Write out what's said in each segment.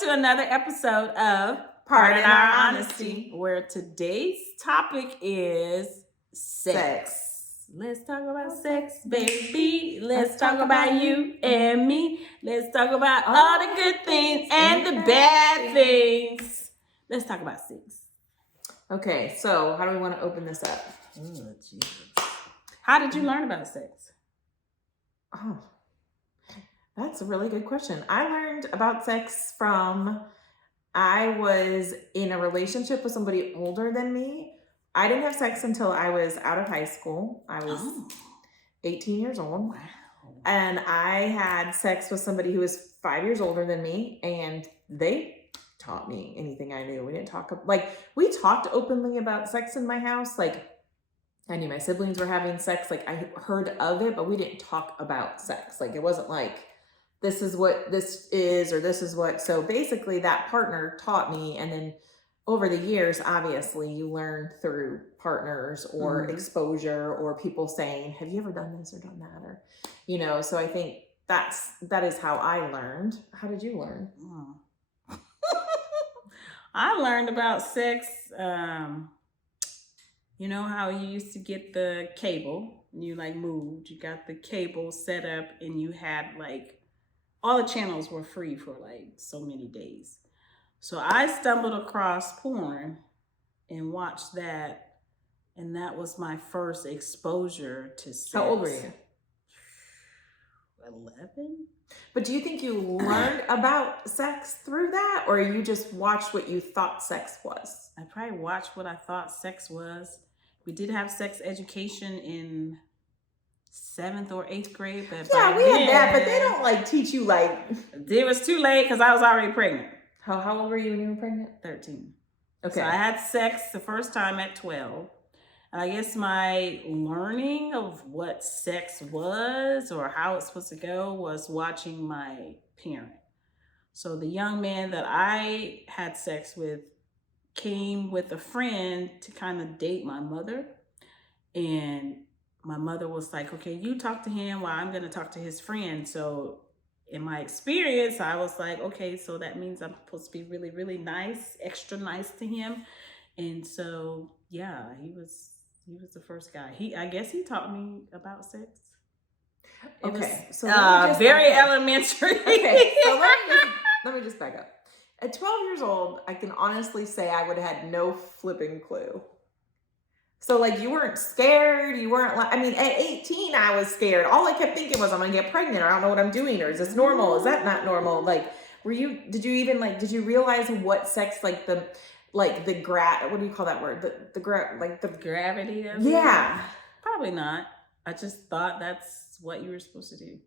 to another episode of Pardon Our Honesty, where today's topic is sex. Let's talk about sex, baby. Let's talk about you and me. Let's talk about all the good things and the bad things. Let's talk about sex. Okay, so how do we want to open this up? Oh, Jesus. How did you learn about sex? Oh, that's a really good question. I learned about sex from, I was in a relationship with somebody older than me. I didn't have sex until I was out of high school. I was 18 years old. Wow. And I had sex with somebody who was 5 years older than me, and they taught me anything I knew. We didn't talk, we talked openly about sex in my house. I knew my siblings were having sex. I heard of it, but we didn't talk about sex. It wasn't like, this is what this is, or this is what. So basically that partner taught me. And then over the years, obviously you learn through partners or exposure or people saying, have you ever done this or done that? Or, so I think that is how I learned. How did you learn? I learned about sex. You know how you used to get the cable, and you moved, you got the cable set up, and you had all the channels were free for so many days. So I stumbled across porn and watched that, and that was my first exposure to sex. How old were you? 11. But do you think you learned about sex through that, or you just watched what you thought sex was? I probably watched what I thought sex was. We did have sex education in 7th or 8th grade, but yeah, we had that, but they don't teach you It was too late because I was already pregnant. How old were you when you were pregnant? 13. Okay. So I had sex the first time at 12. And I guess my learning of what sex was or how it's supposed to go was watching my parent. So the young man that I had sex with came with a friend to kind of date my mother. And my mother was like, okay, you talk to him while I'm going to talk to his friend. So in my experience, I was like, okay, so that means I'm supposed to be really, really nice, extra nice to him. And so, yeah, he was the first guy. I guess he taught me about sex. So very elementary. Okay, so let me just back up. At 12 years old, I can honestly say I would have had no flipping clue. So you weren't scared. You weren't at 18, I was scared. All I kept thinking was, I'm going to get pregnant, or I don't know what I'm doing, or is this normal? Is that not normal? Did you realize what sex, what do you call that word? The gravity of yeah. it? Probably not. I just thought that's what you were supposed to do.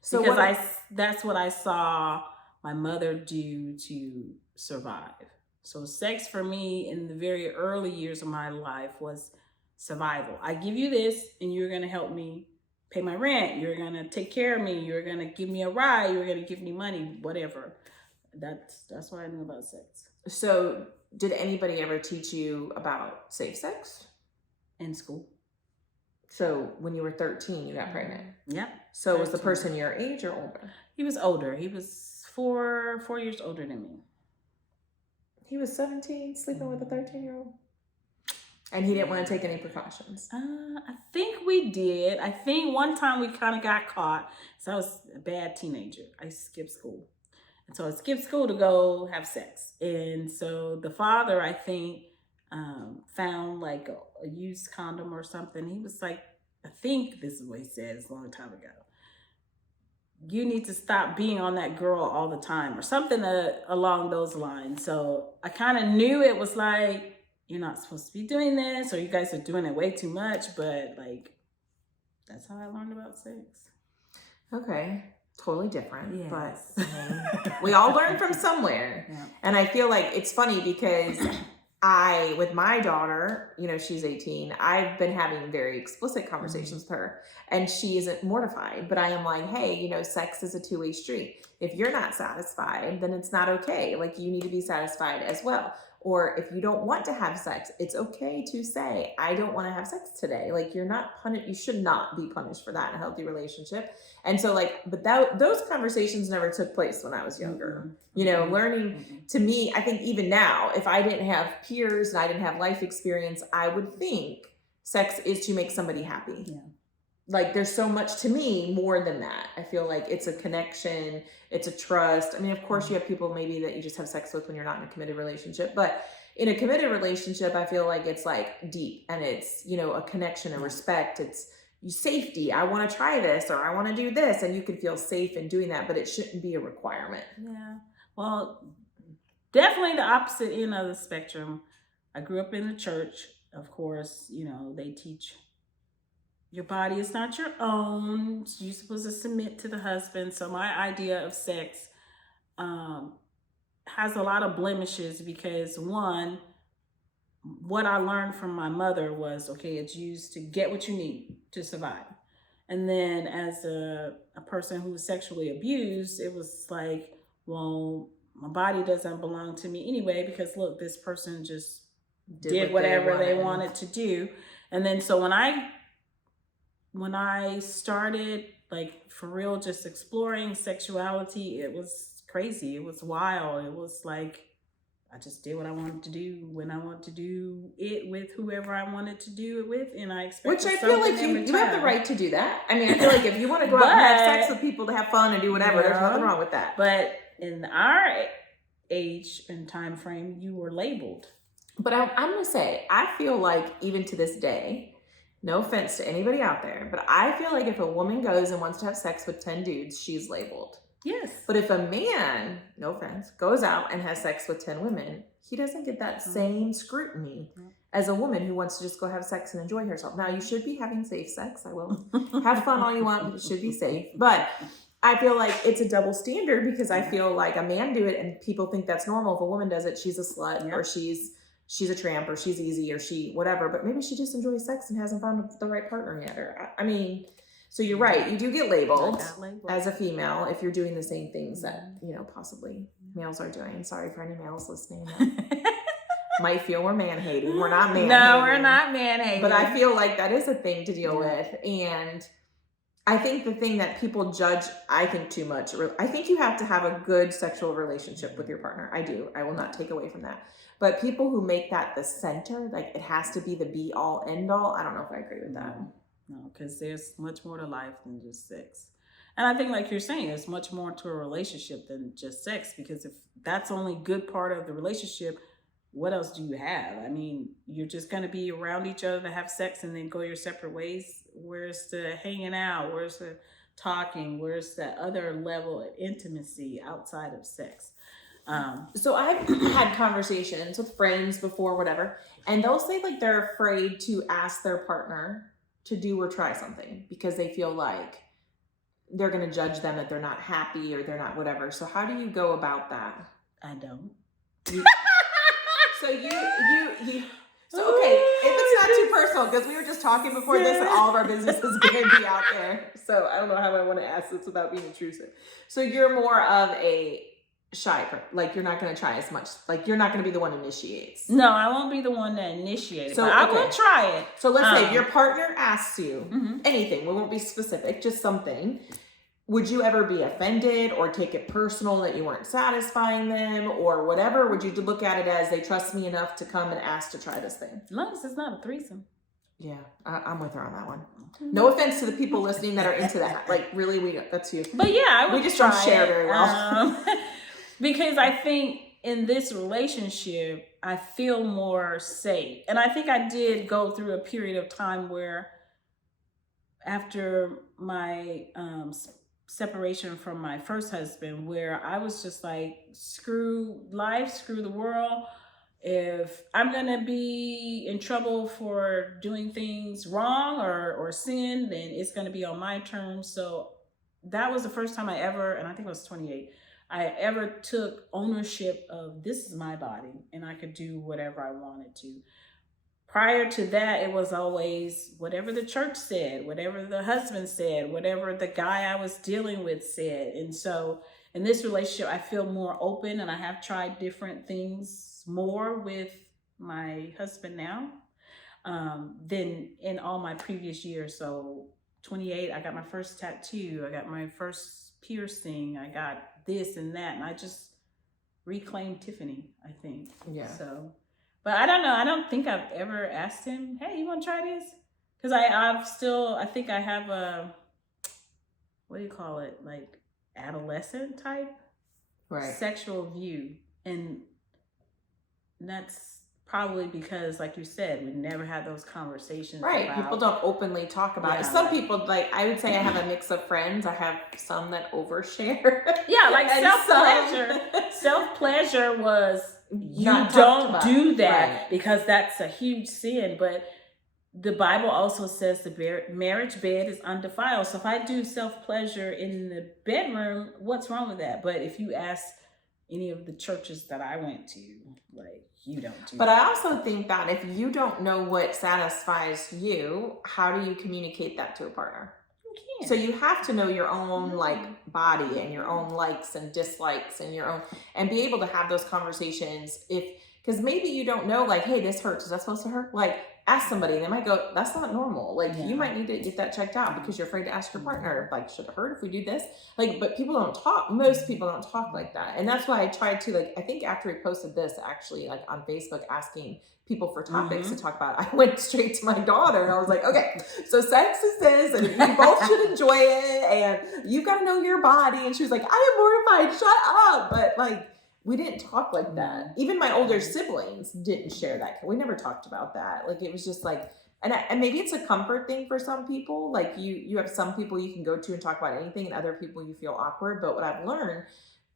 So because that's what I saw my mother do to survive. So sex for me in the very early years of my life was survival. I give you this and you're going to help me pay my rent. You're going to take care of me. You're going to give me a ride. You're going to give me money, whatever. That's what I knew about sex. So did anybody ever teach you about safe sex? In school. So when you were 13, you got pregnant? Yep. So 13. Was the person your age or older? He was older. He was 4 years older than me. He was 17, sleeping with a 13-year-old? And he didn't want to take any precautions? I think we did. I think one time we kind of got caught. So I was a bad teenager. I skipped school. And so I skipped school to go have sex. And so the father, I think, found a used condom or something. He was like, I think this is what he said, it's a long time ago. You need to stop being on that girl all the time or something along those lines. So I kind of knew it was you're not supposed to be doing this, or you guys are doing it way too much. But that's how I learned about sex. Okay. Totally different. Yes. But we all learn from somewhere. Yeah. And I feel like it's funny because with my daughter, she's 18, I've been having very explicit conversations with her, and she isn't mortified, but I am like, hey, sex is a two-way street. If you're not satisfied, then it's not okay. You need to be satisfied as well. Or if you don't want to have sex, it's okay to say, I don't want to have sex today. Like, you're not punished. You should not be punished for that in a healthy relationship. And so, like, but those conversations never took place when I was younger. You know, learning to me, I think even now, if I didn't have peers and I didn't have life experience, I would think sex is to make somebody happy. Yeah. Like, there's so much to me more than that. I feel like it's a connection, it's a trust. I mean, of course, you have people maybe that you just have sex with when you're not in a committed relationship, but in a committed relationship, I feel like it's like deep, and it's, you know, a connection and respect. It's safety. I want to try this, or I want to do this, and you can feel safe in doing that, but it shouldn't be a requirement. Yeah. Well, definitely the opposite end of the spectrum. I grew up in the church. Of course, you know, they teach your body is not your own. You're supposed to submit to the husband. So my idea of sex has a lot of blemishes because, one, what I learned from my mother was, okay, it's used to get what you need to survive. And then as a person who was sexually abused, it was like, well, my body doesn't belong to me anyway, because look, this person just did whatever they wanted to do. And then so when I started, like, for real, just exploring sexuality, it was crazy. It was wild. It was like, I just did what I wanted to do when I wanted to do it with whoever I wanted to do it with. And I expected Which I feel like you have the right to do that. I mean, I feel like if you want to go out and have sex with people to have fun and do whatever, there's nothing wrong with that. But in our age and time frame, you were labeled. But I'm going to say, I feel like even to this day, no offense to anybody out there, but I feel like if a woman goes and wants to have sex with 10 dudes, she's labeled. Yes. But if a man, no offense, goes out and has sex with 10 women, he doesn't get that same scrutiny as a woman who wants to just go have sex and enjoy herself. Now, you should be having safe sex. I will have fun all you want, but it should be safe. But I feel like it's a double standard, because I feel like a man do it and people think that's normal. If a woman does it, she's a slut, or she's a tramp, or she's easy, or she whatever. But maybe she just enjoys sex and hasn't found the right partner yet. Or I mean, so you're right. You do get labeled as a female if you're doing the same things that, you know, possibly males are doing. Sorry for any males listening that might feel we're man-hating. We're not man-hating. No, we're not man-hating. But I feel like that is a thing to deal with. And I think the thing that people judge, I think too much, I think you have to have a good sexual relationship with your partner. I do. I will not take away from that. But people who make that the center, like it has to be the be all end all, I don't know if I agree with that. No, because there's much more to life than just sex. And I think, like you're saying, there's much more to a relationship than just sex, because if that's only good part of the relationship, what else do you have? I mean, you're just going to be around each other to have sex and then go your separate ways. Where's the hanging out? Where's the talking? Where's that other level of intimacy outside of sex? So I've had conversations with friends before, whatever, and they'll say like they're afraid to ask their partner to do or try something because they feel like they're going to judge them, that they're not happy or they're not whatever. So how do you go about that? I don't. So okay, if it's not too personal, because we were just talking before this and all of our business is going to be out there. So I don't know how I want to ask this without being intrusive. So you're more of a shy person. Like you're not going to try as much. Like you're not going to be the one that initiates. No, I won't be the one that initiates. So but I will try it. So let's say if your partner asks you anything, we won't be specific, just something. Would you ever be offended or take it personal that you weren't satisfying them or whatever? Would you look at it as they trust me enough to come and ask to try this thing? As long as it's not a threesome. Yeah, I'm with her on that one. No offense to the people listening that are into that. Like, really, that's you. But yeah, I would we just don't share very well. Because I think in this relationship, I feel more safe. And I think I did go through a period of time where after my separation from my first husband, where I was just like, screw life, screw the world. If I'm gonna be in trouble for doing things wrong or sin, then it's gonna be on my terms. So that was the first time I ever, and I think I was 28, I ever took ownership of this is my body and I could do whatever I wanted to. Prior to that, it was always whatever the church said, whatever the husband said, whatever the guy I was dealing with said. And in this relationship, I feel more open, and I have tried different things more with my husband now than in all my previous years. So 28, I got my first tattoo, I got my first piercing, I got this and that, and I just reclaimed Tiffany, I think. Yeah. So, but I don't know. I don't think I've ever asked him, "Hey, you want to try this?" Because I think I have a, what do you call it, like adolescent type sexual view, and that's probably because, like you said, we never had those conversations. Right. People don't openly talk about it. Some people, like, I would say I have a mix of friends. I have some that overshare. Yeah, like self-pleasure. Self-pleasure was, you Not don't do that because that's a huge sin. But the Bible also says the marriage bed is undefiled. So if I do self-pleasure in the bedroom, what's wrong with that? But if you ask any of the churches that I went to, like, you don't do But that. I also think that if you don't know what satisfies you, how do you communicate that to a partner? You can't. So you have to know your own like body and your own likes and dislikes and your own, and be able to have those conversations. Because maybe you don't know, like, hey, this hurts. Is that supposed to hurt? Like, ask somebody, and they might go, that's not normal. Like, you might need to get that checked out because you're afraid to ask your partner, like, should it hurt if we do this? Like, but people don't talk. Most people don't talk like that. And that's why I tried to, like, I think after we posted this, actually, like on Facebook, asking people for topics to talk about, I went straight to my daughter and I was like, okay, so sex is this, and you both should enjoy it, and you got to know your body. And she was like, I am mortified, shut up. But like, we didn't talk like that. Even my older siblings didn't share that. We never talked about that. Like, it was just like, and maybe it's a comfort thing for some people. Like, you have some people you can go to and talk about anything, and other people you feel awkward. But what I've learned,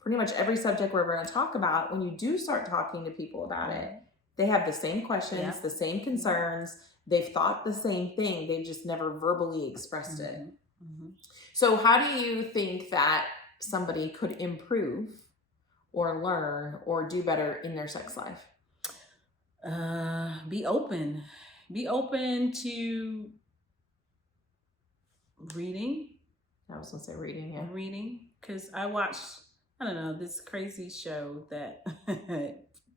pretty much every subject we're going to talk about, when you do start talking to people about it, they have the same questions, the same concerns. They've thought the same thing. They've just never verbally expressed it. So how do you think that somebody could improve or learn or do better in their sex life? Be open. Be open to reading. I was gonna say reading, yeah. Reading. Because I watched, I don't know, this crazy show that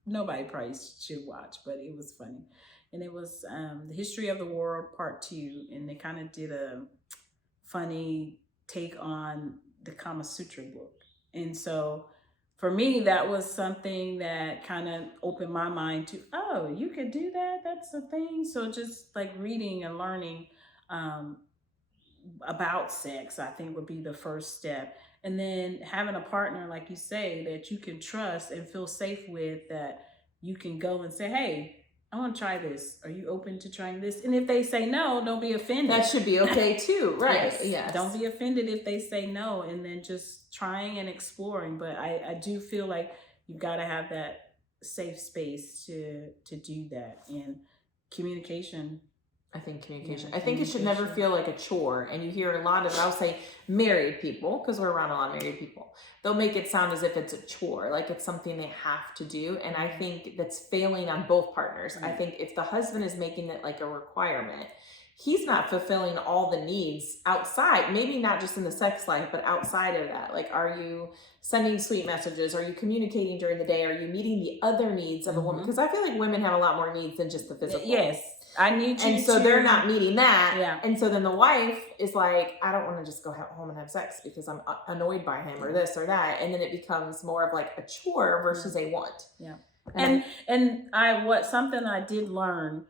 nobody probably should watch, but it was funny. And it was The History of the World Part 2. And they kind of did a funny take on the Kama Sutra book. And so for me, that was something that kind of opened my mind to, oh, you could do that? That's a thing? So just like reading and learning about sex, I think would be the first step. And then having a partner, like you say, that you can trust and feel safe with, that you can go and say, hey, I want to try this. Are you open to trying this? And if they say no, don't be offended. That should be okay too, right? Yes. Don't be offended if they say no, and then just trying and exploring. But I do feel like you've got to have that safe space to do that. And communication. I think communication. I think it should never feel like a chore. And you hear a lot of, I'll say, married people, because we're around a lot of married people. They'll make it sound as if it's a chore, like it's something they have to do. And I think that's failing on both partners. I think if the husband is making it like a requirement, he's not fulfilling all the needs outside, maybe not just in the sex life, but outside of that. Like, are you sending sweet messages? Are you communicating during the day? Are you meeting the other needs of a woman? Because I feel like women have a lot more needs than just the physical. Yes. I need you. And so they're not meeting that. Yeah. And so then the wife is like, I don't want to just go home and have sex because I'm annoyed by him or this or that. And then it becomes more of like a chore versus a want. Yeah. Something I did learn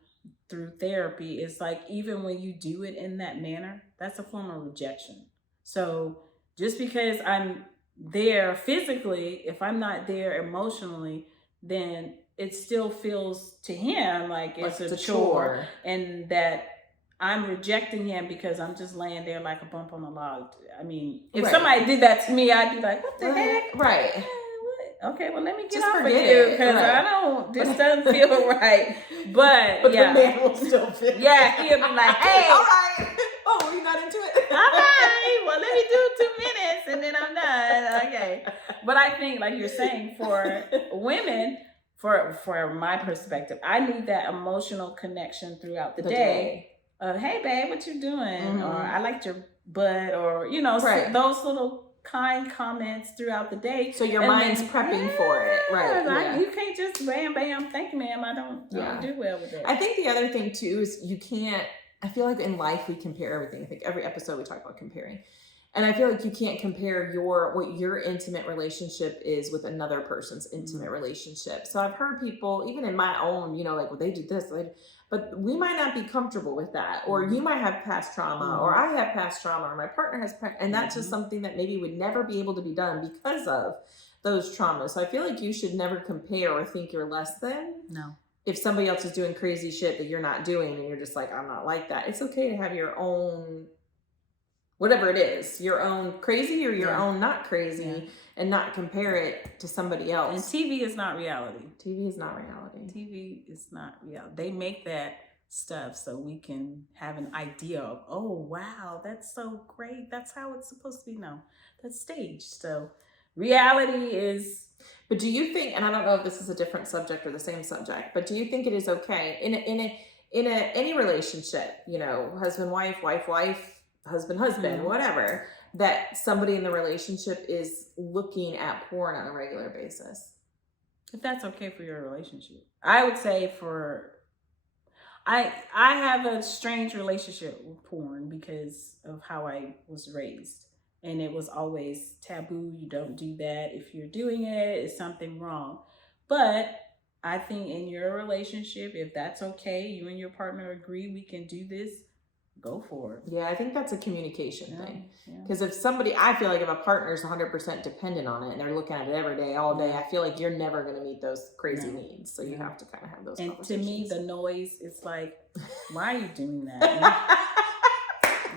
through therapy is, like, even when you do it in that manner, that's a form of rejection. So just because I'm there physically, if I'm not there emotionally, then it still feels to him like it's a chore, and that I'm rejecting him because I'm just laying there like a bump on a log. I mean, if somebody did that to me, I'd be like, what the heck? Right. Okay, well, let me get off of you because this doesn't feel right. But the man will still feel he'll be like, hey. All right. Oh, you're not into it? All right. Well, let me do 2 minutes and then I'm done. Okay. But I think, like you're saying, for women, for my perspective, I need that emotional connection throughout the day. Of, hey, babe, what you doing? Or I liked your butt, or, those little kind comments throughout the day. So your And mind's then- prepping for it, right? Like, Yeah. you can't just bam, bam, thank you, ma'am. I don't do well with that. I think the other thing too is you can't, I feel like in life we compare everything. I think every episode we talk about comparing. And I feel like you can't compare what your intimate relationship is with another person's intimate relationship. So I've heard people, even in my own, like, well, they did this, but we might not be comfortable with that. Or you might have past trauma, or I have past trauma, or my partner has, and that's just something that maybe would never be able to be done because of those traumas. So I feel like you should never compare or think you're less than. No. If somebody else is doing crazy shit that you're not doing and you're just like, I'm not like that. It's okay to have your own, whatever it is, your own crazy or your own not crazy, and not compare it to somebody else. And TV is not reality. TV is not reality. TV is not reality. They make that stuff so we can have an idea of, oh, wow, that's so great. That's how it's supposed to be. No, that's staged. So reality is... But do you think, and I don't know if this is a different subject or the same subject, but do you think it is okay in any relationship, husband, wife, husband, whatever, that somebody in the relationship is looking at porn on a regular basis? If that's okay for your relationship. I would say I have a strange relationship with porn because of how I was raised. And it was always taboo. You don't do that. If you're doing it, it's something wrong. But I think in your relationship, if that's okay, you and your partner agree we can do this, go for it. Yeah, I think that's a communication thing. Because if I feel like if a partner is 100% dependent on it and they're looking at it every day, all day, I feel like you're never going to meet those crazy needs. So you have to kind of have those conversations. And to me, the noise is like, why are you doing that?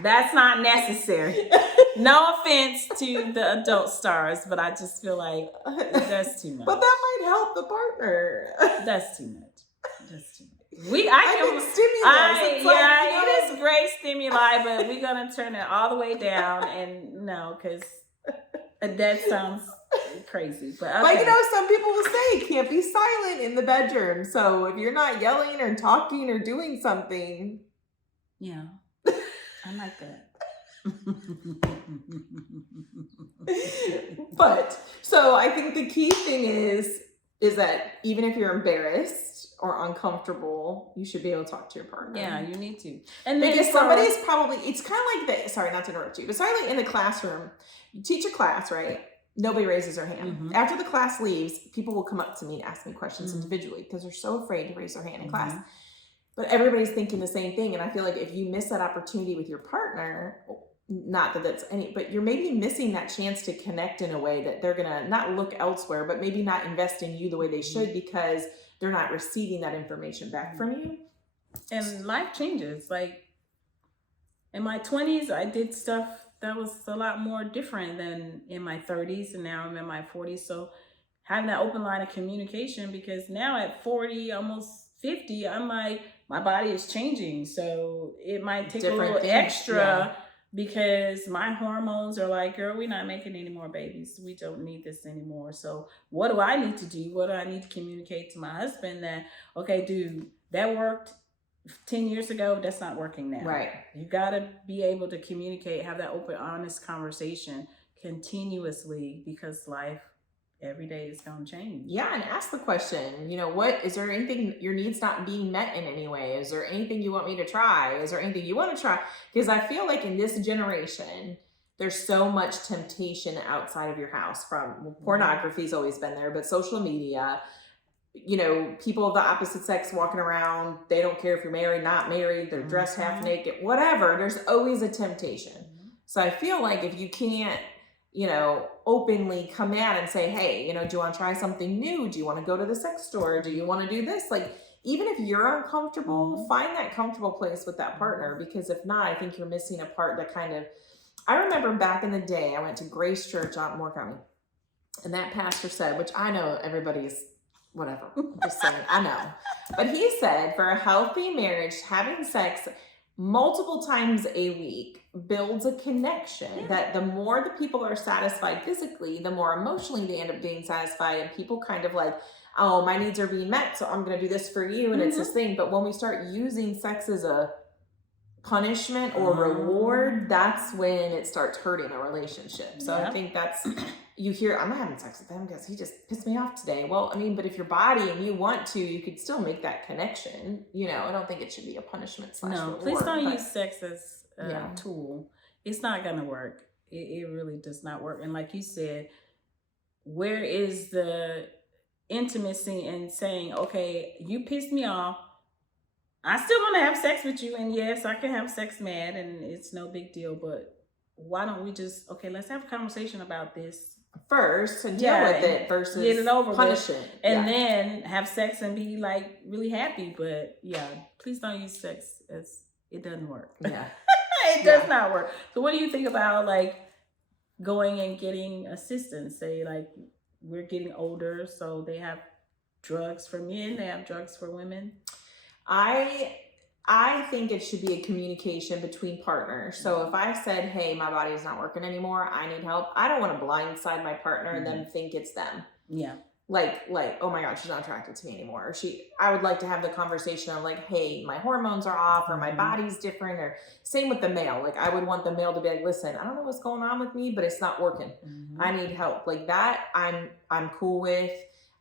That's not necessary. No offense to the adult stars, but I just feel like that's too much. But that might help the partner. That's too much. That's too much. It is great stimuli, but we're gonna turn it all the way down, and no, because that sounds crazy. But okay. But some people will say can't be silent in the bedroom. So if you're not yelling or talking or doing something, yeah, I like that. But so I think the key thing is that even if you're embarrassed or uncomfortable, you should be able to talk to your partner. Yeah, you need to. And then because somebody's probably, it's kind of like that. Sorry, not to interrupt you, but sorry, like in the classroom, you teach a class, right? Nobody raises their hand. After the class leaves, people will come up to me and ask me questions individually because they're so afraid to raise their hand in class. But everybody's thinking the same thing. And I feel like if you miss that opportunity with your partner, not that that's any, but you're maybe missing that chance to connect in a way that they're going to not look elsewhere, but maybe not invest in you the way they should because they're not receiving that information back from you. And life changes. Like in my 20s, I did stuff that was a lot more different than in my 30s. And now I'm in my 40s. So having that open line of communication, because now at 40, almost 50, I'm like, my body is changing. So it might take different a little extra because my hormones are like, girl, we're not making any more babies. We don't need this anymore. So what do I need to do? What do I need to communicate to my husband that, okay, dude, that worked 10 years ago. That's not working now. Right. You got to be able to communicate, have that open, honest conversation continuously because life every day is going to change. Yeah, and ask the question, what is there anything your needs not being met in any way? Is there anything you want me to try? Is there anything you want to try? Because I feel like in this generation, there's so much temptation outside of your house from pornography's always been there, but social media, people of the opposite sex walking around, they don't care if you're married, not married, they're dressed half naked, whatever. There's always a temptation. So I feel like if you can't, openly come out and say, hey, do you want to try something new? Do you want to go to the sex store? Do you want to do this? Like, even if you're uncomfortable, find that comfortable place with that partner, because if not, I think you're missing a part that I remember back in the day, I went to Grace Church out in Moore County, and that pastor said, which I know everybody's whatever, I'm just saying, I know, but he said for a healthy marriage, having sex multiple times a week builds a connection that the more the people are satisfied physically, the more emotionally they end up being satisfied, and people kind of like, oh, my needs are being met, so I'm going to do this for you, and it's this thing. But when we start using sex as a punishment or reward, that's when it starts hurting a relationship. So I think that's, you hear, I'm not having sex with him because he just pissed me off today. Well, I mean, but if your body and you want to, you could still make that connection. You know, I don't think it should be a punishment / reward. Please don't use sex as a tool. It's not going to work. It really does not work. And like you said, where is the intimacy in saying, okay, you pissed me off, I still want to have sex with you, and yes, I can have sex mad, and it's no big deal, but why don't we just, okay, let's have a conversation about this first and deal with it versus get it over punish it. And then have sex and be like really happy. But please don't use sex as, it doesn't work. It does not work. So what do you think about like going and getting assistance? Say like we're getting older, so they have drugs for men, they have drugs for women. I think it should be a communication between partners. So if I said, hey, my body is not working anymore, I need help, I don't want to blindside my partner and then think it's them. Yeah. Like, oh my God, she's not attracted to me anymore. Or I would like to have the conversation of like, hey, my hormones are off, or my body's different, or same with the male. Like I would want the male to be like, listen, I don't know what's going on with me, but it's not working. I need help. Like that, I'm cool with.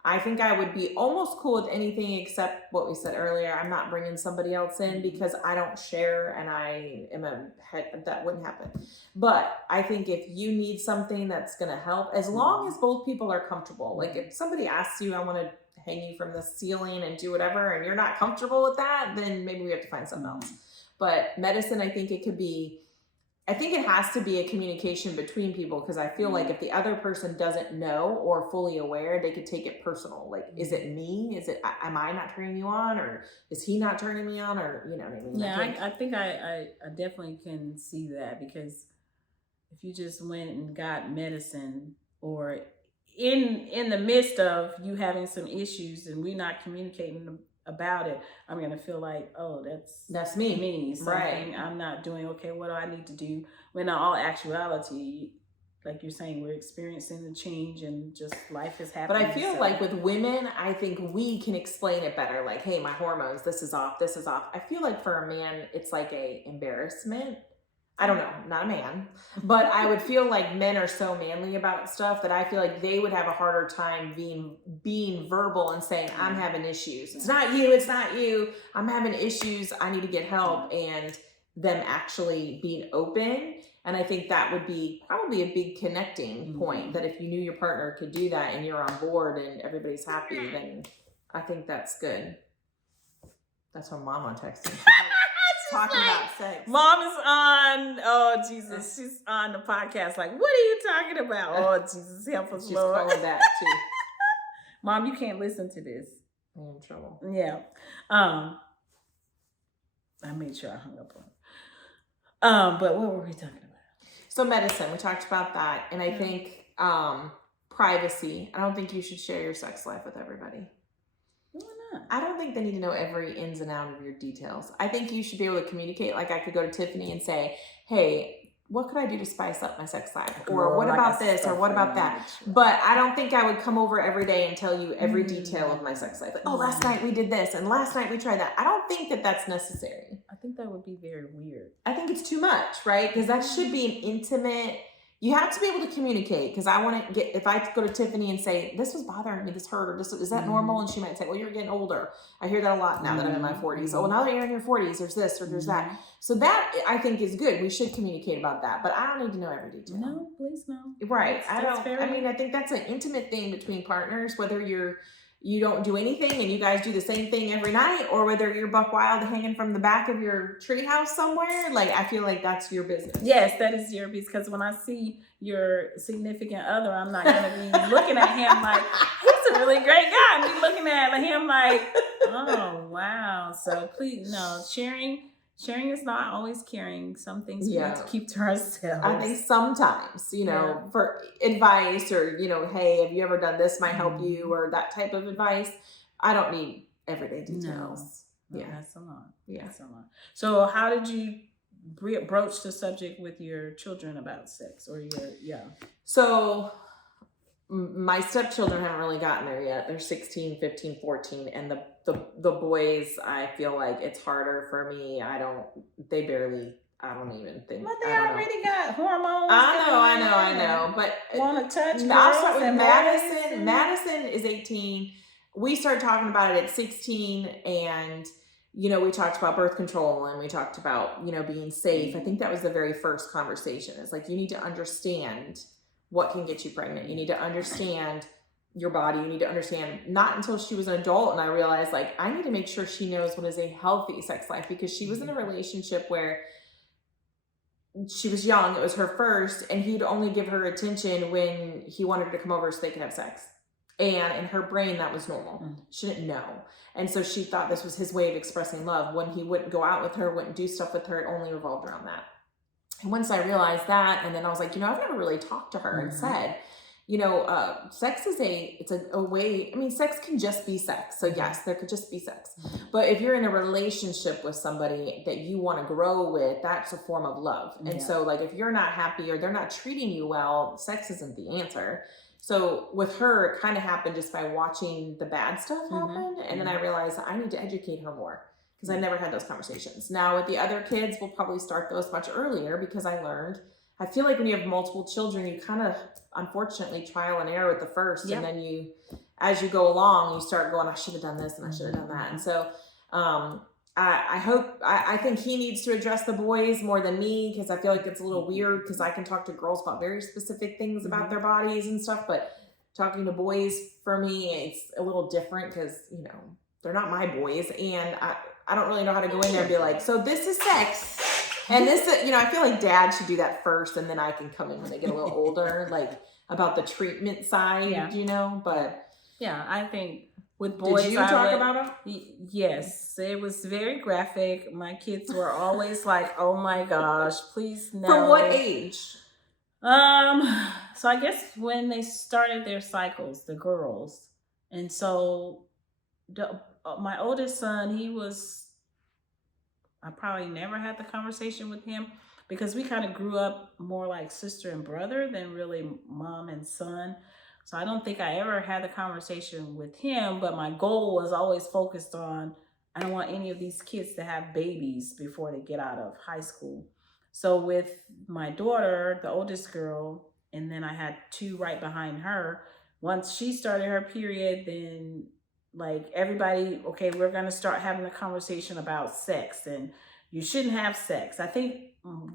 I think I would be almost cool with anything except what we said earlier. I'm not bringing somebody else in because I don't share and I am that wouldn't happen. But I think if you need something that's going to help, as long as both people are comfortable, like if somebody asks you, I want to hang you from the ceiling and do whatever, and you're not comfortable with that, then maybe we have to find something else. But medicine, I think it has to be a communication between people, because I feel like if the other person doesn't know or fully aware, they could take it personal. Like, is it me? Am I not turning you on, or is he not turning me on, or you know what I mean? Yeah, I think I definitely can see that, because if you just went and got medicine, or in the midst of you having some issues and we're not communicating about it, I'm gonna feel like, oh, that's me. Something right. I'm not doing. Okay, what do I need to do? When in all actuality, like you're saying, we're experiencing the change and just life is happening. But I feel like with women, I think we can explain it better. Like, hey, my hormones, this is off. I feel like for a man, it's like a embarrassment. I don't know, not a man, but I would feel like men are so manly about stuff that I feel like they would have a harder time being verbal and saying, I'm having issues. It's not you. I'm having issues. I need to get help, and them actually being open. And I think that would be probably a big connecting point, that if you knew your partner could do that and you're on board and everybody's happy, then I think that's good. That's when Mama texted me. Talking about sex. Mom is on. Oh Jesus, she's on the podcast. Like, what are you talking about? Oh Jesus, help us, She's Lord. calling back too. Mom, you can't listen to this. I'm in trouble. Yeah. I made sure I hung up on. But what were we talking about? So medicine. We talked about that, and I think privacy. I don't think you should share your sex life with everybody. I don't think they need to know every ins and out of your details. I think you should be able to communicate. Like I could go to Tiffany and say, hey, what could I do to spice up my sex life? Or what about this? Or what about that? But I don't think I would come over every day and tell you every detail of my sex life. Like, oh, last night we did this, and last night we tried that. I don't think that that's necessary. I think that would be very weird. I think it's too much, right? Because that should be an intimate... You have to be able to communicate, because I want to get, if I go to Tiffany and say, this was bothering me, this hurt, or this, is that normal? And she might say, well, you're getting older. I hear that a lot now that I'm in my 40s. Oh, now that you're in your 40s, there's this or there's that. So that I think is good. We should communicate about that, but I don't need to know every detail. No, please no. Right. I think that's an intimate thing between partners, whether you don't do anything and you guys do the same thing every night, or whether you're buck wild hanging from the back of your treehouse somewhere. Like, I feel like that's your business. Yes, that is your business. Because when I see your significant other, I'm not going to be looking at him like, he's a really great guy. And be looking at him like, oh, wow. So please, no, sharing is not always caring. Some things we have to keep to ourselves. I think sometimes, for advice, or, hey, have you ever done this, might help you, or that type of advice. I don't need everyday details. No, that's a lot. Yeah. That's a lot. So how did you broach the subject with your children about sex, or So my stepchildren haven't really gotten there yet. They're 16, 15, 14. And the boys, I feel like it's harder for me. I don't even think. But they I don't know. already got hormones. I know. But want to touch girls. I'll start with and Madison. boys. Madison is 18. We started talking about it at 16, and we talked about birth control, and we talked about being safe. I think that was the very first conversation. It's like, you need to understand what can get you pregnant. You need to understand your body. You need to understand. Not until she was an adult, and I realized, like, I need to make sure she knows what is a healthy sex life, because she was in a relationship where she was young. It was her first, and he'd only give her attention when he wanted her to come over so they could have sex. And in her brain, that was normal. She didn't know. And so she thought this was his way of expressing love. When he wouldn't go out with her, wouldn't do stuff with her, it only revolved around that. And once I realized that, and then I was like, I've never really talked to her and said, sex is a way. I mean, sex can just be sex. So yes, there could just be sex. But if you're in a relationship with somebody that you want to grow with, that's a form of love. And so, like, if you're not happy or they're not treating you well, sex isn't the answer. So with her, it kind of happened just by watching the bad stuff happen. And then I realized I need to educate her more, because I never had those conversations. Now with the other kids, we'll probably start those much earlier, because I feel like when you have multiple children, you kind of, unfortunately, trial and error with the first. And then as you go along, you start going, I should have done this and I should have done that. And so I think he needs to address the boys more than me, because I feel like it's a little weird, because I can talk to girls about very specific things about their bodies and stuff, but talking to boys, for me, it's a little different, because they're not my boys, and I don't really know how to go in there and be like, so this is sex, and this, I feel like dad should do that first, and then I can come in when they get a little older, like about the treatment side, but yeah, I think with boys, did you talk about them? Yes, it was very graphic. My kids were always like, "Oh my gosh, please no." From what age? So I guess when they started their cycles, the girls, and so my oldest son, I probably never had the conversation with him, because we kind of grew up more like sister and brother than really mom and son. So I don't think I ever had the conversation with him, but my goal was always focused on, I don't want any of these kids to have babies before they get out of high school. So with my daughter, the oldest girl, and then I had two right behind her, once she started her period, then like everybody, okay, we're going to start having a conversation about sex, and you shouldn't have sex. I think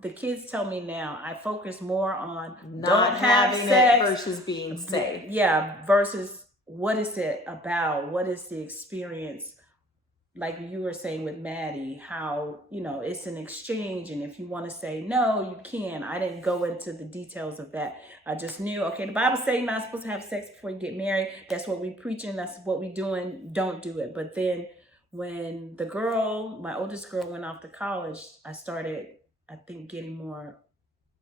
the kids tell me now, I focus more on not having it versus being safe. Yeah, versus what is it about? What is the experience? Like you were saying with Maddie, how, it's an exchange. And if you want to say no, you can. I didn't go into the details of that. I just knew, okay, the Bible says you're not supposed to have sex before you get married. That's what we preaching. That's what we doing. Don't do it. But then when my oldest girl went off to college, I started, I think, getting more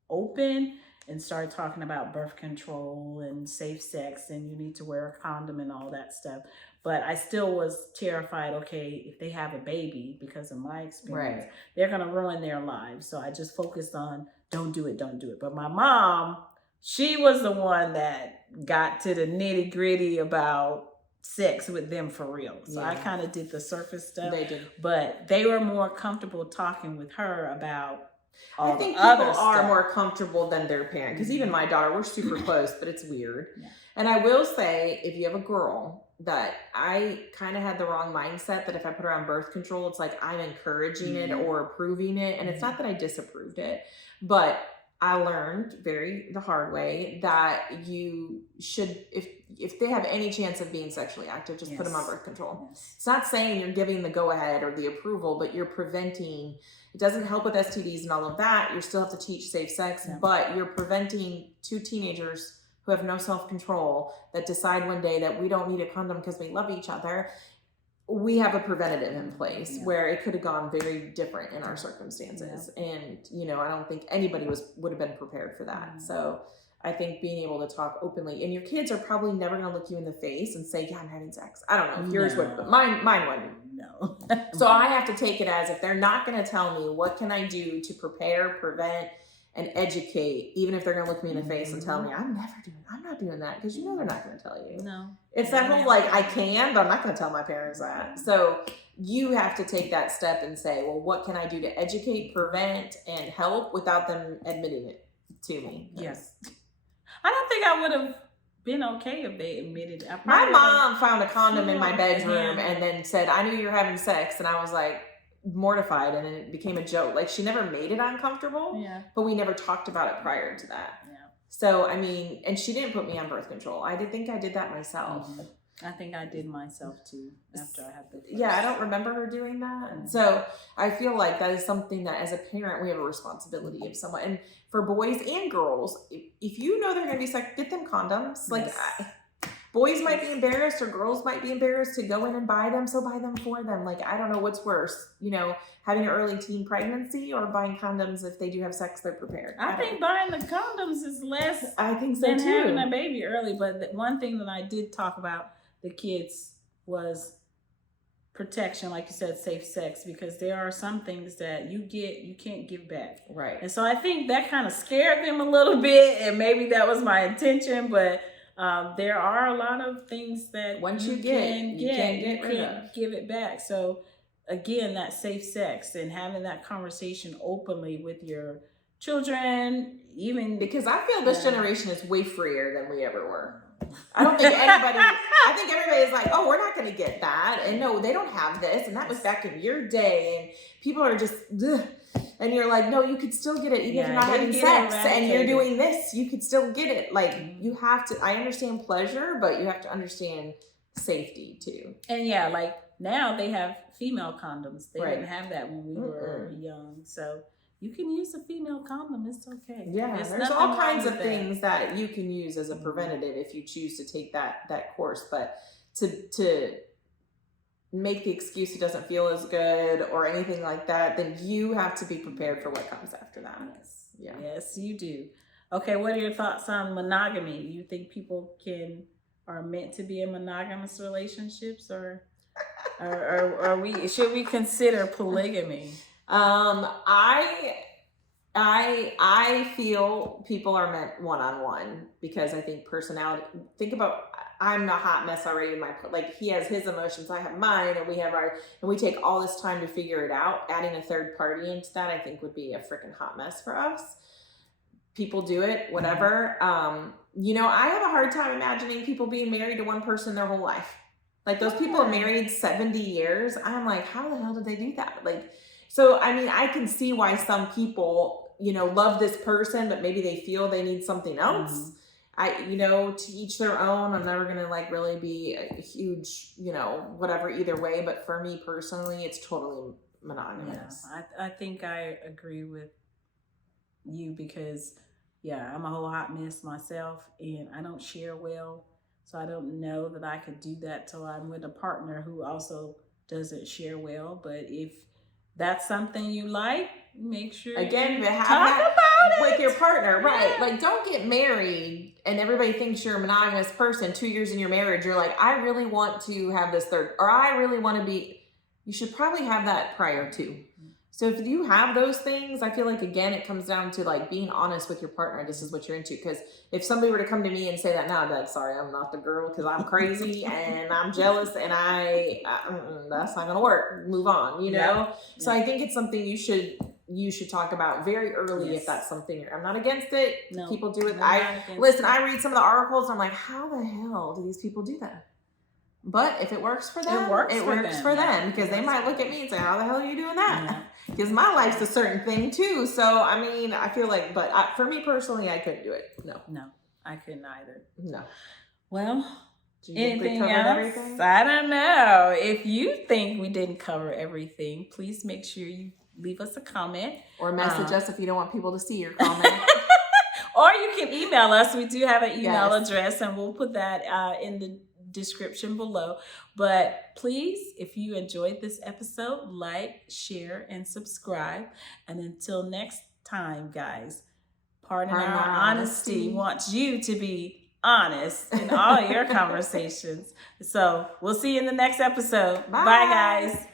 open and started talking about birth control and safe sex, and you need to wear a condom and all that stuff. But I still was terrified, okay, if they have a baby, because of my experience, they're going to ruin their lives. So I just focused on, don't do it, don't do it. But my mom, she was the one that got to the nitty gritty about sex with them for real. So I kind of did the surface stuff. They did. But they were more comfortable talking with her about all I think the other people are stuff. more comfortable than their parent, because even my daughter, we're super close, but it's weird. And I will say, if you have a girl, that I kind of had the wrong mindset that if I put her on birth control, it's like I'm encouraging it or approving it. And it's not that I disapproved it, but I learned the hard way that you should, if they have any chance of being sexually active, just put them on birth control. It's not saying you're giving the go ahead or the approval, but you're preventing. It doesn't help with STDs and all of that. You still have to teach safe sex, but you're preventing two teenagers who have no self-control that decide one day that we don't need a condom because we love each other. We have a preventative in place where it could have gone very different in our circumstances. And, I don't think anybody would have been prepared for that. So I think being able to talk openly, and your kids are probably never going to look you in the face and say, yeah, I'm having sex. I don't know if yours would, but mine wouldn't. No. So I have to take it as, if they're not going to tell me, what can I do to prepare, prevent, and educate, even if they're going to look me in the face and tell me, I'm not doing that, because they're not going to tell you. No. It's that whole, like, I can, but I'm not going to tell my parents that. So you have to take that step and say, well, what can I do to educate, prevent, and help without them admitting it to me? Yes. I don't think I would have been okay if they admitted it. My mom found a condom in my bedroom and then said, I knew you were having sex. And I was like, mortified, and then it became a joke. Like, she never made it uncomfortable, but we never talked about it prior to that. So I mean, and she didn't put me on birth control. I think I did that myself. I think I did myself too after I had the first. Yeah, I don't remember her doing that. And so I feel like that is something that as a parent we have a responsibility of someone. And for boys and girls, if you know they're going to be sick, get them condoms. Like, boys might be embarrassed or girls might be embarrassed to go in and buy them, so buy them for them. Like, I don't know what's worse, having an early teen pregnancy or buying condoms. If they do have sex, they're prepared. I think buying the condoms is less I think so than too. having a baby early. But one thing that I did talk about the kids was protection, like you said, safe sex, because there are some things that you can't give back. Right. And so I think that kind of scared them a little bit, and maybe that was my intention, but there are a lot of things that once you can't can't give it back. So again, that safe sex and having that conversation openly with your children, even because I feel this generation is way freer than we ever were. I don't think anybody, I think everybody is like, oh, we're not going to get that. And no, they don't have this. And that was back in your day. And people are just, ugh. And you're like, no, you could still get it. Even if you're not having sex and you're doing this, you could still get it. Like, you have to, I understand pleasure, but you have to understand safety too. And yeah, like now they have female condoms. They didn't have that when we were young. So you can use a female condom. It's okay. Yeah, there's all kinds of things that you can use as a preventative if you choose to take that course. But to make the excuse it doesn't feel as good or anything like that, then you have to be prepared for what comes after that. Yes, you do. Okay, what are your thoughts on monogamy? You think people are meant to be in monogamous relationships, or should we consider polygamy? I feel people are meant one-on-one, because I think personality, think about, I'm a hot mess already in like, he has his emotions, I have mine, and we take all this time to figure it out. Adding a third party into that, I think, would be a freaking hot mess for us. People do it, whatever. I have a hard time imagining people being married to one person their whole life. Like, those people are married 70 years. I'm like, how the hell did they do that? Like, so, I mean, I can see why some people, love this person, but maybe they feel they need something else. To each their own. I'm never going to like really be a huge, whatever either way. But for me personally, it's totally monogamous. Yeah, I think I agree with you, because I'm a whole hot mess myself, and I don't share well. So I don't know that I could do that till I'm with a partner who also doesn't share well. But if that's something you like, make sure again, you have talk that about with it your partner, right? Like, don't get married and everybody thinks you're a monogamous person. 2 years in your marriage, you're like, I really want to have this third, or I really want to be. You should probably have that prior to. So if you have those things, I feel like, again, it comes down to like being honest with your partner. This is what you're into. Because if somebody were to come to me and say that, now I'd be like, sorry, I'm not the girl, because I'm crazy and I'm jealous, and that's not gonna work. Move on, So I think it's something you should talk about very early. If that's something I'm not against it. No, people do it. I read some of the articles and I'm like, how the hell do these people do that? But if it works for them, it works for them, because they might look at me and say, how the hell are you doing that? Because my life's a certain thing too. So, I mean, I feel like, but for me personally, I couldn't do it. No, I couldn't either. No. Well, do you think we covered everything? I don't know. If you think we didn't cover everything, please make sure you leave us a comment. Or message us if you don't want people to see your comment. Or you can email us. We do have an email address, and we'll put that in the description below. But please, if you enjoyed this episode, like, share, and subscribe. And until next time, guys, Pardon Our Honesty wants you to be honest in all your conversations. So we'll see you in the next episode. Bye guys.